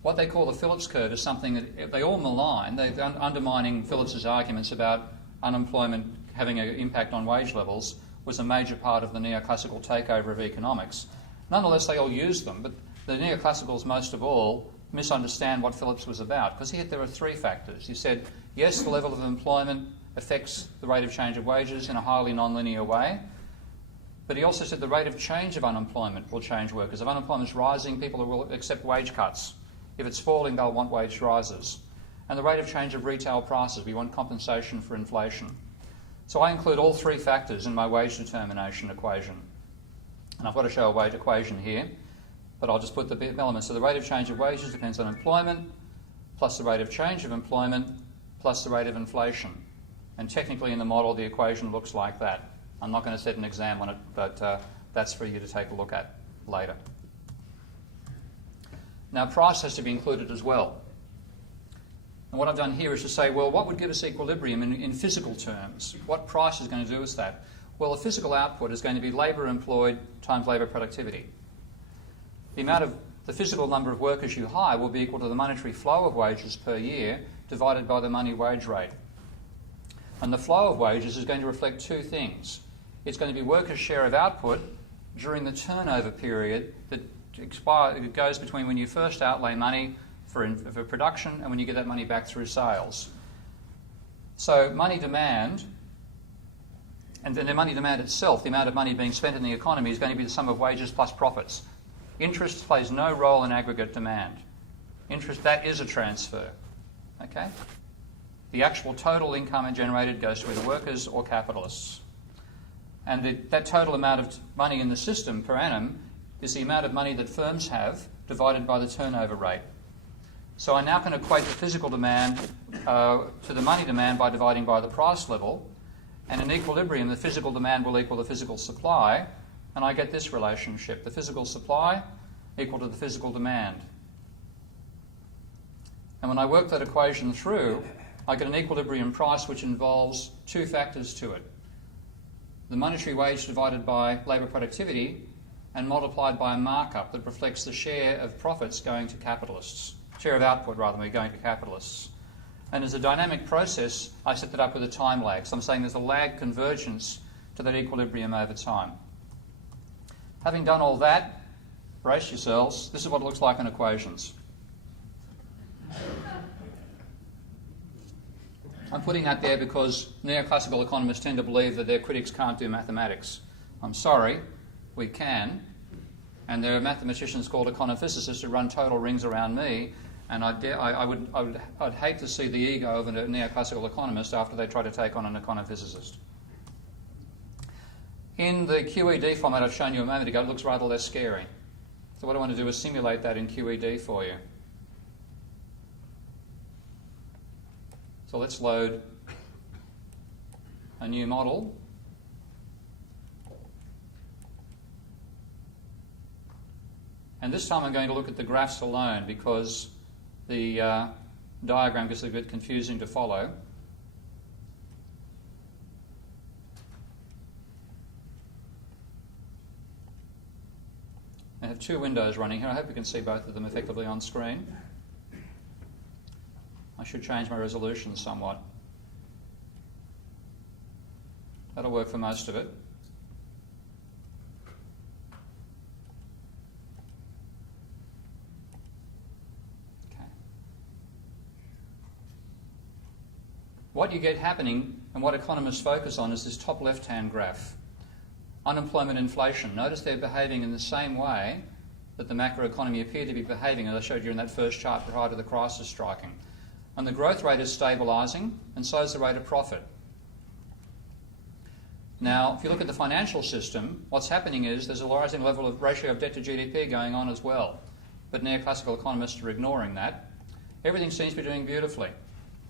What they call the Phillips curve is something that they all malign. They're undermining Phillips's arguments about unemployment having an impact on wage levels was a major part of the neoclassical takeover of economics. Nonetheless, they all use them, but the neoclassicals, most of all, misunderstand what Phillips was about, because here there are 3 factors. He said, yes, the level of employment affects the rate of change of wages in a highly nonlinear way, but he also said the rate of change of unemployment will change workers. If unemployment is rising, people will accept wage cuts. If it's falling, they'll want wage rises. And the rate of change of retail prices, we want compensation for inflation. So I include all 3 factors in my wage determination equation. And I've got to show a wage equation here, but I'll just put the elements. So the rate of change of wages depends on employment, plus the rate of change of employment, plus the rate of inflation. And technically in the model, the equation looks like that. I'm not going to set an exam on it, but that's for you to take a look at later. Now, price has to be included as well. And what I've done here is to say, well, what would give us equilibrium in physical terms? What price is going to do us that? Well, the physical output is going to be labour employed times labour productivity. The physical number of workers you hire will be equal to the monetary flow of wages per year divided by the money wage rate. And the flow of wages is going to reflect two things. It's going to be workers' share of output during the turnover period that goes between when you first outlay money for production and when you get that money back through sales. So money demand, and then the money demand itself, the amount of money being spent in the economy, is going to be the sum of wages plus profits. Interest plays no role in aggregate demand. Interest, that is a transfer. Okay? The actual total income generated goes to either workers or capitalists. And that total amount of money in the system per annum is the amount of money that firms have divided by the turnover rate. So I now can equate the physical demand to the money demand by dividing by the price level. And in equilibrium, the physical demand will equal the physical supply. And I get this relationship, the physical supply equal to the physical demand. And when I work that equation through, I get an equilibrium price which involves two factors to it. The monetary wage divided by labour productivity and multiplied by a markup that reflects the share of profits going to capitalists. Share of output, rather, going to capitalists. And as a dynamic process, I set that up with a time lag. So I'm saying there's a lag convergence to that equilibrium over time. Having done all that, brace yourselves, this is what it looks like in equations. I'm putting that there because neoclassical economists tend to believe that their critics can't do mathematics. I'm sorry, we can. And there are mathematicians called econophysicists who run total rings around me, and I'd hate to see the ego of a neoclassical economist after they try to take on an econophysicist. In the QED format I've shown you a moment ago, it looks rather less scary. So what I want to do is simulate that in QED for you. So let's load a new model. And this time I'm going to look at the graphs alone because the diagram gets a bit confusing to follow. I have two windows running here. I hope you can see both of them effectively on screen. I should change my resolution somewhat. That'll work for most of it. Okay. What you get happening and what economists focus on is this top left-hand graph. Unemployment, inflation. Notice they're behaving in the same way that the macroeconomy appeared to be behaving, as I showed you in that first chart prior to the crisis striking. And the growth rate is stabilising, and so is the rate of profit. Now, if you look at the financial system, what's happening is there's a rising level of ratio of debt to GDP going on as well. But neoclassical economists are ignoring that. Everything seems to be doing beautifully.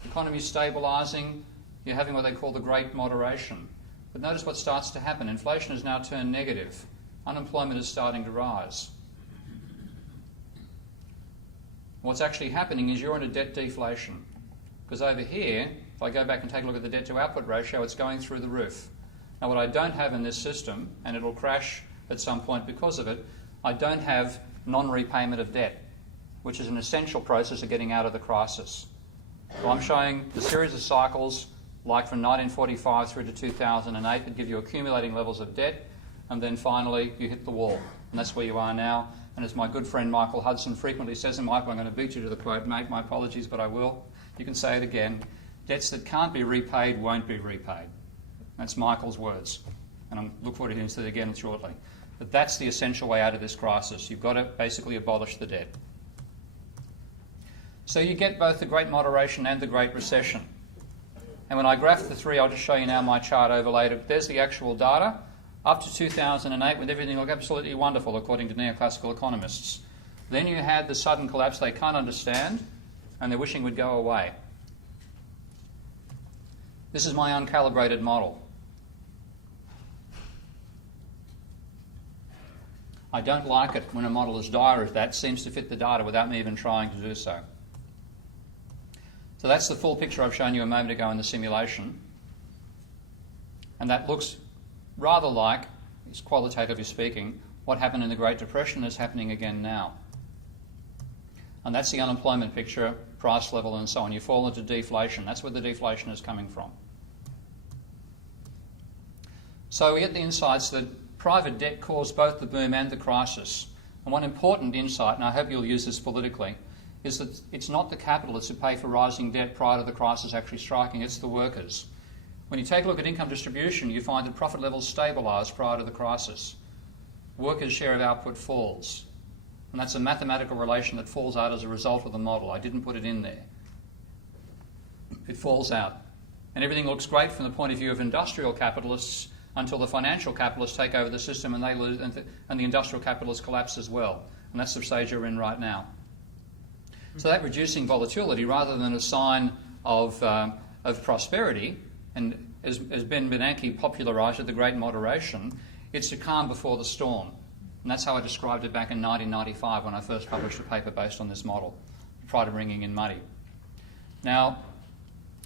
The economy is stabilising. You're having what they call the great moderation. But notice what starts to happen. Inflation has now turned negative. Unemployment is starting to rise. What's actually happening is you're in a debt deflation. Because over here, if I go back and take a look at the debt to output ratio, it's going through the roof. Now what I don't have in this system, and it'll crash at some point because of it, I don't have non-repayment of debt, which is an essential process of getting out of the crisis. So I'm showing the series of cycles like from 1945 through to 2008 that give you accumulating levels of debt, and then finally you hit the wall. And that's where you are now. And as my good friend Michael Hudson frequently says, and Michael, I'm going to beat you to the quote, mate, my apologies, but I will. You can say it again. Debts that can't be repaid won't be repaid. That's Michael's words. And I look forward to hearing it again shortly. But that's the essential way out of this crisis. You've got to basically abolish the debt. So you get both the Great Moderation and the Great Recession. And when I graph the three, I'll just show you now my chart overlaid. There's the actual data. Up to 2008, with everything looked absolutely wonderful, according to neoclassical economists. Then you had the sudden collapse they can't understand, and they're wishing would go away. This is my uncalibrated model. I don't like it when a model as dire as that seems to fit the data without me even trying to do so. So that's the full picture I've shown you a moment ago in the simulation. And that looks rather like, it's qualitatively speaking, what happened in the Great Depression is happening again now. And that's the unemployment picture, price level and so on. You fall into deflation. That's where the deflation is coming from. So we get the insights that private debt caused both the boom and the crisis. And one important insight, and I hope you'll use this politically, is that it's not the capitalists who pay for rising debt prior to the crisis actually striking, it's the workers. When you take a look at income distribution, you find that profit levels stabilised prior to the crisis. Workers' share of output falls. And that's a mathematical relation that falls out as a result of the model. I didn't put it in there. It falls out. And everything looks great from the point of view of industrial capitalists until the financial capitalists take over the system and they lose, and the industrial capitalists collapse as well. And that's the stage you're in right now. So that reducing volatility, rather than a sign of prosperity, and as Ben Bernanke popularised it, the great moderation, it's a calm before the storm. And that's how I described it back in 1995 when I first published a paper based on this model, prior to bringing in money. Now,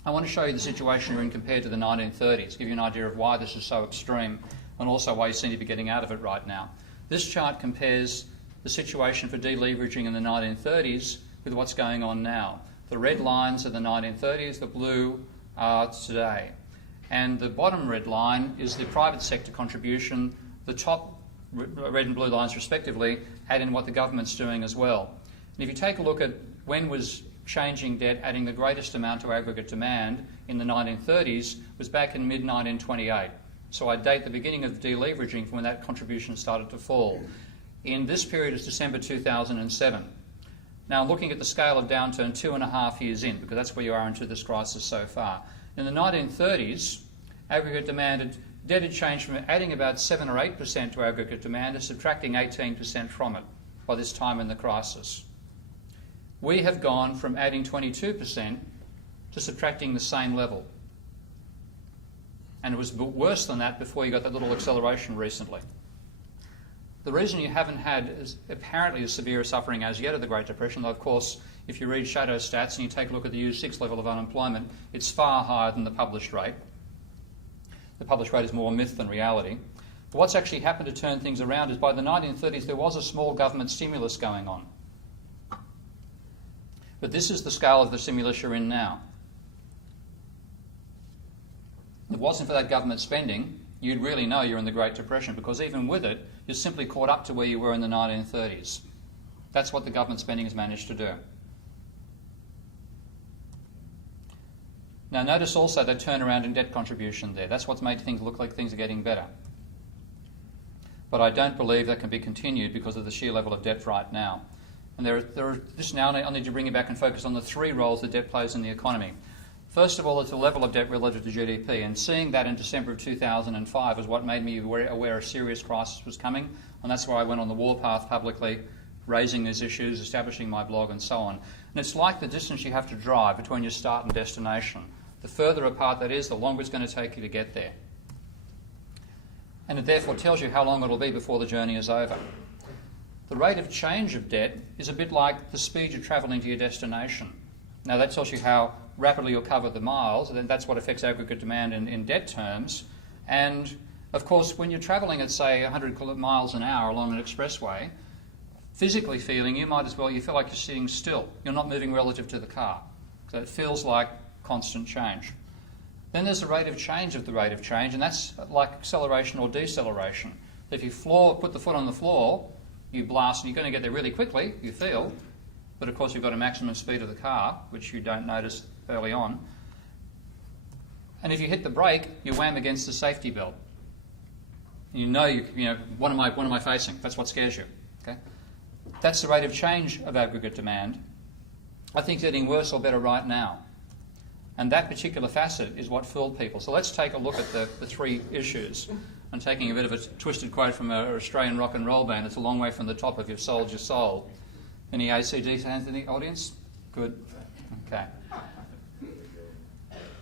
I want to show you the situation we're in compared to the 1930s, give you an idea of why this is so extreme and also why you seem to be getting out of it right now. This chart compares the situation for deleveraging in the 1930s with what's going on now. The red lines are the 1930s, the blue are today. And the bottom red line is the private sector contribution. The top red and blue lines respectively add in what the government's doing as well. And if you take a look at when was changing debt adding the greatest amount to aggregate demand in the 1930s was back in mid-1928. So I date the beginning of the deleveraging from when that contribution started to fall. In this period is December 2007. Now looking at the scale of downturn 2.5 years in, because that's where you are into this crisis so far. In the 1930s, aggregate demand debt had changed from adding about 7 or 8% to aggregate demand to subtracting 18% from it by this time in the crisis. We have gone from adding 22% to subtracting the same level. And it was worse than that before you got that little acceleration recently. The reason you haven't had apparently as severe a suffering as yet of the Great Depression, though of course if you read shadow stats and you take a look at the U6 level of unemployment, it's far higher than the published rate. The published rate is more myth than reality. But what's actually happened to turn things around is by the 1930s there was a small government stimulus going on. But this is the scale of the stimulus you're in now. If it wasn't for that government spending, you'd really know you're in the Great Depression, because even with it, you're simply caught up to where you were in the 1930s. That's what the government spending has managed to do. Now notice also that turnaround in debt contribution there. That's what's made things look like things are getting better. But I don't believe that can be continued because of the sheer level of debt right now. And this now I need to bring you back and focus on the three roles that debt plays in the economy. First of all, it's the level of debt relative to GDP, and seeing that in December of 2005 is what made me aware a serious crisis was coming, and that's why I went on the warpath publicly, raising these issues, establishing my blog and so on. And it's like the distance you have to drive between your start and destination. The further apart that is, the longer it's going to take you to get there. And it therefore tells you how long it'll be before the journey is over. The rate of change of debt is a bit like the speed you're travelling to your destination. Now that tells you how rapidly you'll cover the miles, and that's what affects aggregate demand in debt terms. And of course, when you're travelling at say 100 miles an hour along an expressway, physically feeling, you feel like you're sitting still. You're not moving relative to the car. So it feels like constant change. Then there's the rate of change of the rate of change, and that's like acceleration or deceleration. If you put the foot on the floor, you blast and you're going to get there really quickly, you feel, but of course you've got a maximum speed of the car, which you don't notice early on. And if you hit the brake, you wham against the safety belt. You know, what am I facing? That's what scares you. Okay? That's the rate of change of aggregate demand. I think it's getting worse or better right now. And that particular facet is what fooled people. So let's take a look at the three issues. I'm taking a bit of a twisted quote from an Australian rock and roll band. It's a long way from the top of your soldier soul. Any ACD hands in the audience? Good. Okay.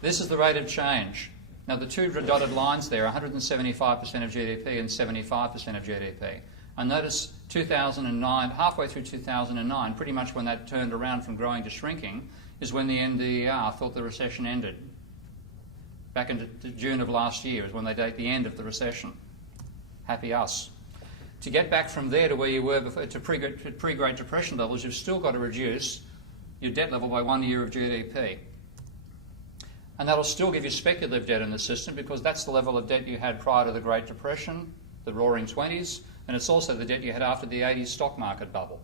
This is the rate of change. Now the two dotted lines there are 175% of GDP and 75% of GDP. I notice 2009, halfway through 2009, pretty much when that turned around from growing to shrinking, is when the NDER thought the recession ended. Back in June of last year is when they date the end of the recession. Happy us. To get back from there to where you were before, to pre-Great Depression levels, you've still got to reduce your debt level by 1 year of GDP. And that'll still give you speculative debt in the system because that's the level of debt you had prior to the Great Depression, the Roaring '20s, and it's also the debt you had after the '80s stock market bubble.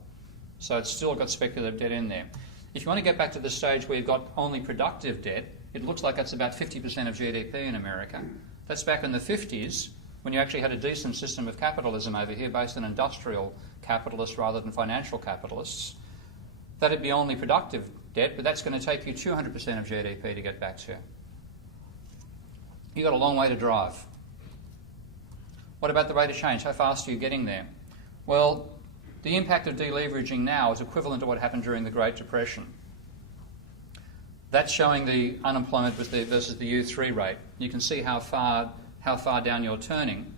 So it's still got speculative debt in there. If you want to get back to the stage where you've got only productive debt, it looks like that's about 50% of GDP in America. That's back in the 50s when you actually had a decent system of capitalism over here based on industrial capitalists rather than financial capitalists. That'd be only productive debt, but that's going to take you 200% of GDP to get back to. You've got a long way to drive. What about the rate of change? How fast are you getting there? Well, the impact of deleveraging now is equivalent to what happened during the Great Depression. That's showing the unemployment versus the U3 rate. You can see how far down you're turning.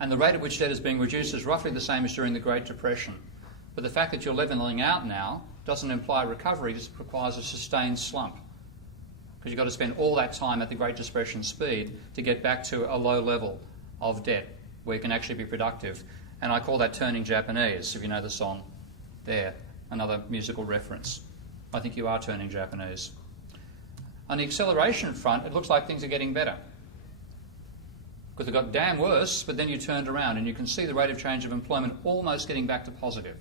And the rate at which debt is being reduced is roughly the same as during the Great Depression. But the fact that you're levelling out now doesn't imply recovery, it just requires a sustained slump. Because you've got to spend all that time at the Great Depression speed to get back to a low level of debt where you can actually be productive. And I call that turning Japanese, if you know the song there, another musical reference. I think you are turning Japanese. On the acceleration front, it looks like things are getting better. Because it got damn worse, but then you turned around and you can see the rate of change of employment almost getting back to positive,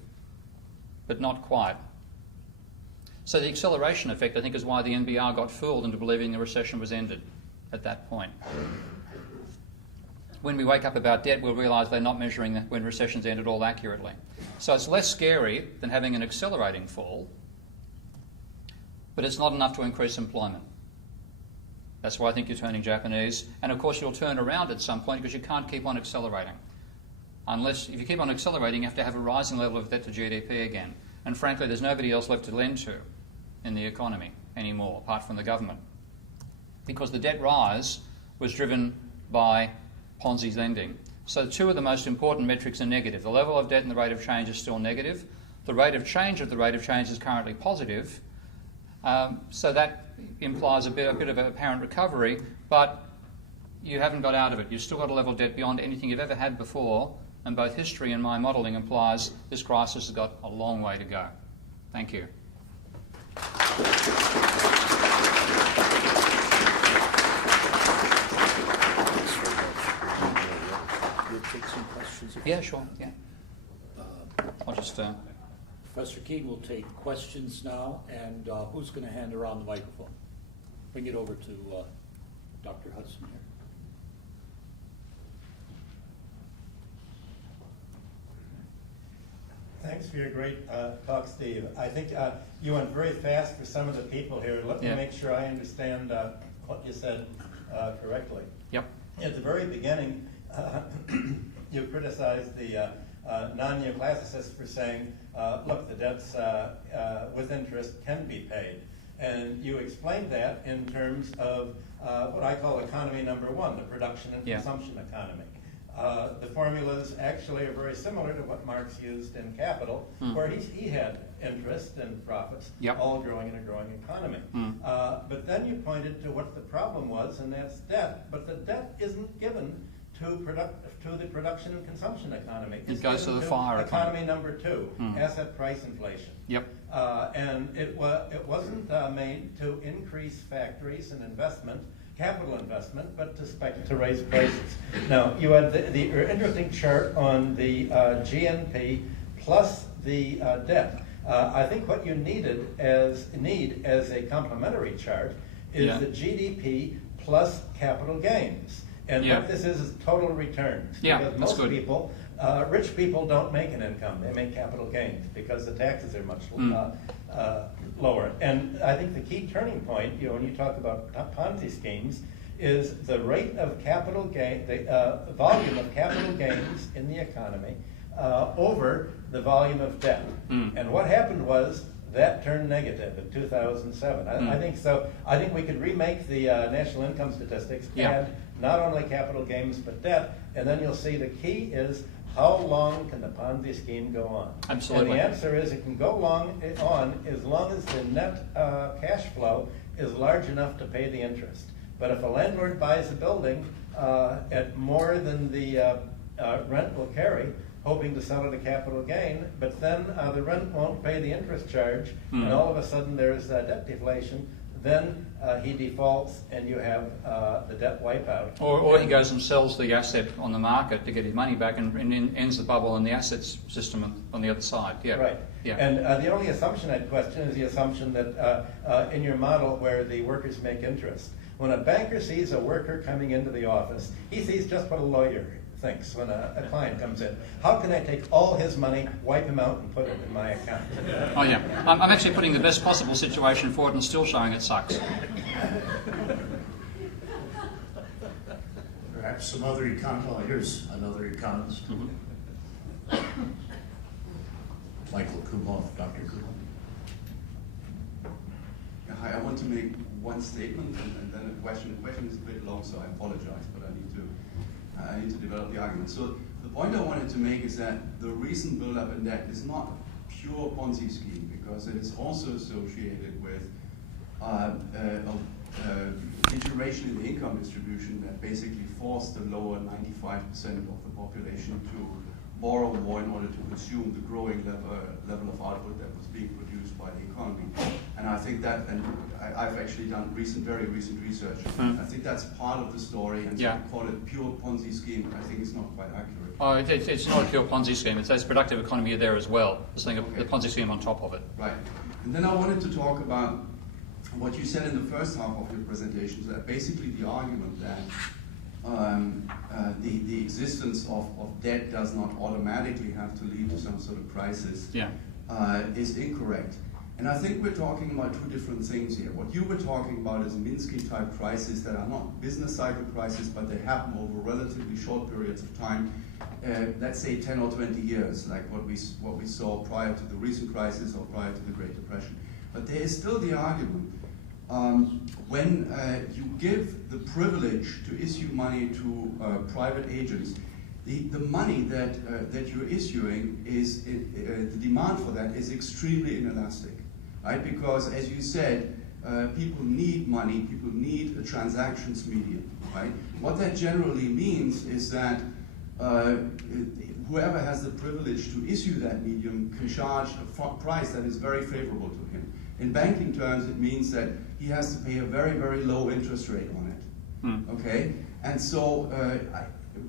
but not quite. So the acceleration effect, I think, is why the NBR got fooled into believing the recession was ended at that point. When we wake up about debt, we'll realise they're not measuring when recessions ended all accurately. So it's less scary than having an accelerating fall, but it's not enough to increase employment. That's why I think you're turning Japanese. And of course you'll turn around at some point because you can't keep on accelerating. If you keep on accelerating, you have to have a rising level of debt to GDP again. And frankly, there's nobody else left to lend to in the economy anymore, apart from the government. Because the debt rise was driven by Ponzi lending. So two of the most important metrics are negative. The level of debt and the rate of change is still negative. The rate of change is currently positive. So that implies a bit of an apparent recovery, but you haven't got out of it. You've still got a level of debt beyond anything you've ever had before, and both history and my modelling implies this crisis has got a long way to go. Thank you. We'll take some questions. Yeah, sure. Yeah. I'll just... Professor King will take questions now, and who's going to hand around the microphone? Bring it over to Dr. Hudson here. Thanks for your great talk, Steve. I think you went very fast for some of the people here. Let me make sure I understand what you said correctly. Yep. At the very beginning, you criticized the non-neoclassicists for saying, look, the debts with interest can be paid. And you explained that in terms of what I call economy number one, the production and consumption economy. The formulas actually are very similar to what Marx used in Capital, where he had interest and profits all growing in a growing economy. But then you pointed to what the problem was, and that's debt. But the debt isn't given to the production and consumption economy. It goes to the fire economy number two, asset price inflation. Yep. And it wasn't made to increase factories and investment, capital investment, but to raise prices. Now, you had the interesting chart on the GNP plus the debt. I think what you need as a complementary chart is the GDP plus capital gains. And what this is total returns. Because most people, rich people don't make an income. They make capital gains because the taxes are much lower. And I think the key turning point, when you talk about Ponzi schemes, is the rate of capital gain, the volume of capital gains in the economy over the volume of debt. And what happened was that turned negative in 2007. I think so. I think we could remake the national income statistics and not only capital gains but debt, and then you'll see the key is how long can the Ponzi scheme go on? Absolutely. And the answer is it can go on as long as the net cash flow is large enough to pay the interest. But if a landlord buys a building at more than the rent will carry, hoping to sell at a capital gain, but then the rent won't pay the interest charge, and all of a sudden there's debt deflation, then he defaults and you have the debt wipeout. Or he goes and sells the asset on the market to get his money back and ends the bubble in the assets system on the other side. Yeah. Right. Yeah. And the only assumption I'd question is the assumption that in your model where the workers make interest. When a banker sees a worker coming into the office, he sees just what a lawyer thinks when a client comes in. How can I take all his money, wipe him out, and put it in my account? Oh yeah, I'm actually putting the best possible situation forward and still showing it sucks. Perhaps some other economist. Here's another economist. Michael Kumhoff, Dr. Kumhoff. Hi, I want to make one statement and then a question. The question is a bit long, so I apologize, but I need to develop the argument. So the point I wanted to make is that the recent build-up in debt is not a pure Ponzi scheme, because it is also associated with deterioration in the income distribution that basically forced the lower 95% of the population to borrow more in order to consume the growing level of output that was being produced by the economy. And I think that, and I've actually done very recent research, I think that's part of the story, and so to call it pure Ponzi scheme, I think it's not quite accurate. Oh, it's not a pure Ponzi scheme. It's productive economy there as well. There's the Ponzi scheme on top of it. Right. And then I wanted to talk about what you said in the first half of your presentation, that basically the argument that the existence of debt does not automatically have to lead to some sort of crisis is incorrect. And I think we're talking about two different things here. What you were talking about is Minsky-type crises that are not business cycle crises, but they happen over relatively short periods of time, let's say 10 or 20 years, like what we saw prior to the recent crisis or prior to the Great Depression. But there is still the argument when you give the privilege to issue money to private agents, the money that you're issuing is the demand for that is extremely inelastic, right? Because as you said, people need money, people need a transactions medium, right? What that generally means is that whoever has the privilege to issue that medium can charge a price that is very favorable to him. In banking terms, it means that he has to pay a very low interest rate on it. Okay? And so,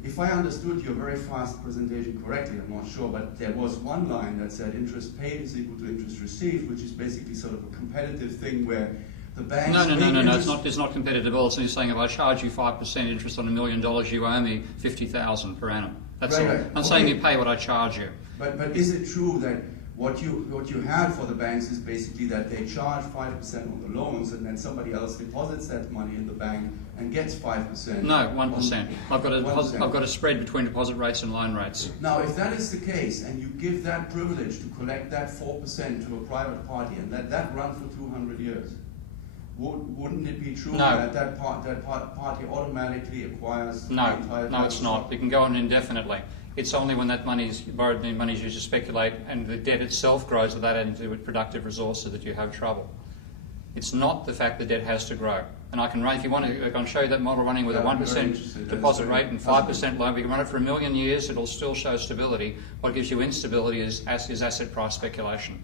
if I understood your very fast presentation correctly, I'm not sure, but there was one line that said interest paid is equal to interest received, which is basically sort of a competitive thing where the banks... No, it's not competitive at all. So you're saying if I charge you 5% interest on $1 million, you owe me $50,000 per annum. That's all. I'm saying you pay what I charge you. But is it true that what you have for the banks is basically that they charge 5% on the loans, and then somebody else deposits that money in the bank and gets 5%? No, 1%. I've got a spread between deposit rates and loan rates. Now, if that is the case, and you give that privilege to collect that 4% to a private party and let that run for 200 years, wouldn't it be true that party automatically acquires the entire... No, it's not. It can go on indefinitely. It's only when that borrowed money is used to speculate and the debt itself grows without adding to it productive resources that you have trouble. It's not the fact the debt has to grow. And I can run, if you want to, I can show you that model running with a 1% deposit rate and 5% loan. We can run it for 1 million years, it'll still show stability. What gives you instability is asset price speculation.